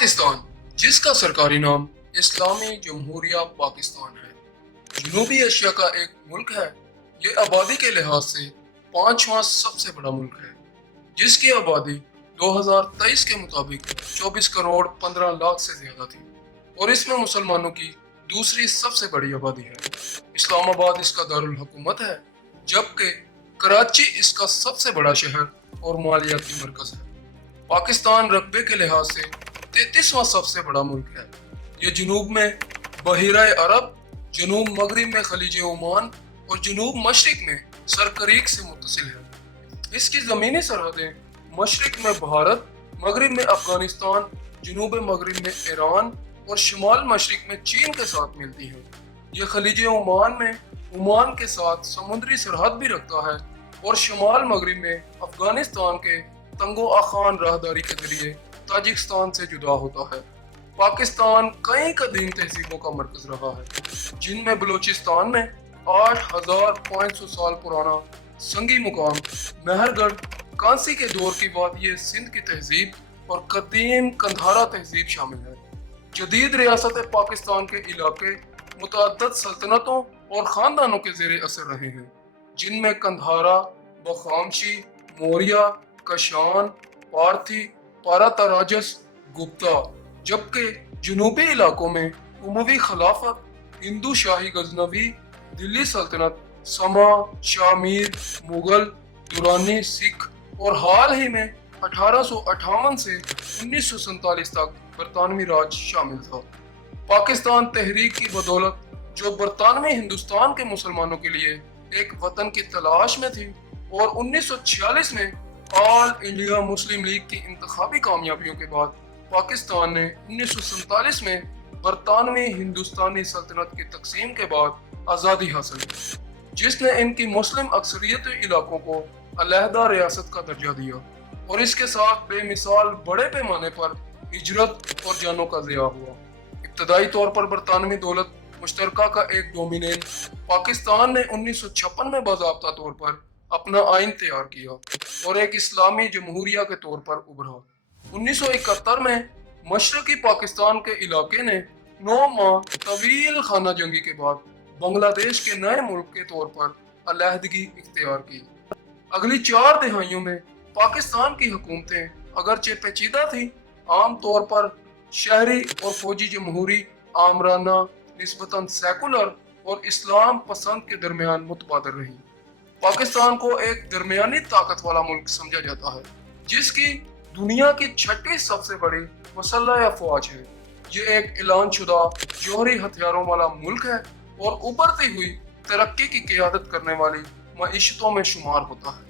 पाकिस्तान, जिसका सरकारी नाम इस्लामी जमहूरिया पाकिस्तान है, जनूबी एशिया का एक मुल्क है। ये आबादी के लिहाज से पांचवा सबसे बड़ा मुल्क है, जिसकी आबादी 2023 के मुताबिक 24 करोड़ 15 लाख से ज्यादा थी और इसमें मुसलमानों की दूसरी सबसे बड़ी आबादी है। इस्लामाबाद इसका दारुल हुकूमत है, जबकि कराची इसका सबसे बड़ा शहर और मालियाती मरकज है। पाकिस्तान रकबे के लिहाज से 33वां सबसे बड़ा मुल्क है। ये जनूब में बहिरा अरब, जनूब मगरिब में खलीज ओमान और जनूब मशरिक में सरकरीक से मुत्तसिल है। इसकी ज़मीनी सरहदें मशरिक में भारत, मगरिब में अफगानिस्तान, जनूब मगरिब में ईरान और शुमाल मशरिक में चीन के साथ मिलती हैं। यह खलीज ओमान में ओमान के साथ समुद्री सरहद भी रखता है और शुमाल मगरिब में अफगानिस्तान के तंगो आखान राहदारी के जरिए ताजिकिस्तान से जुदा होता है। पाकिस्तान कई कदीम तहजीबों का मरकज रहा है, जिनमें बलूचिस्तान में 8500 साल पुराना संगी मुकाम मेहरगढ़, कांसी के दौर की वादी सिंध की तहजीब और कदीम कंधारा तहजीब शामिल है। जदीद रियासत पाकिस्तान के इलाके मुतअद्दिद सल्तनतों और ख़ानदानों के ज़ेरे असर रहे हैं, जिनमें कंधारा, बखामशी, मौर्य, कशान, पारथी, पारातराजस, गुप्ता, जबकि जनूबी इलाकों में उमवी खिलाफत, हिंदू शाही गजनवी, दिल्ली सल्तनत, समा, शामीर, मुगल, दुरानी, सिख और हाल ही में 1858 से 1947 तक बरतानवी राज शामिल था। पाकिस्तान तहरीक की बदौलत, जो बरतानवी हिंदुस्तान के मुसलमानों के लिए एक वतन की तलाश में थी, और 1946 में ऑल इंडिया मुस्लिम लीग की इंतखाबी कामयाबियों के बाद पाकिस्तान ने 1947 में बरतानवी हिंदुस्तानी सल्तनत की तकसीम के बाद आज़ादी हासिल की, जिसने इनकी मुस्लिम अक्सरियत इलाकों को अलहदा रियासत का दर्जा दिया और इसके साथ बेमिसाल बड़े पैमाने पर हिजरत और जानों का ज़िया हुआ। इब्तदाई तौर पर बरतानवी दौलत मुश्तरका का एक डोमिनेंट पाकिस्तान ने 1956 में बाज़ाब्ता तौर पर अपना आइन तैयार किया और एक इस्लामी जमहूरिया के तौर पर उभरा। 1971 में मशरकी पाकिस्तान के इलाके ने 9 माह तवील खाना जंगी के बाद बांग्लादेश के नए मुल्क के तौर पर अलहदगी इख्तियार की। अगली 4 दहाइयों में पाकिस्तान की हुकूमतें अगरचे पेचीदा थी, आम तौर पर शहरी और फौजी जमहूरी, आमराना, निस्बतन सेकुलर और इस्लाम पसंद के दरमियान मुतबादल रही। पाकिस्तान को एक दरमियानी ताकत वाला मुल्क समझा जाता है, जिसकी दुनिया की 6ठी सबसे बड़ी मुसल्लह अफवाज है। ये एक ऐलानशुदा जौहरी हथियारों वाला मुल्क है और उभरती हुई तरक्की की क़ियादत करने वाली मईशतों में शुमार होता है।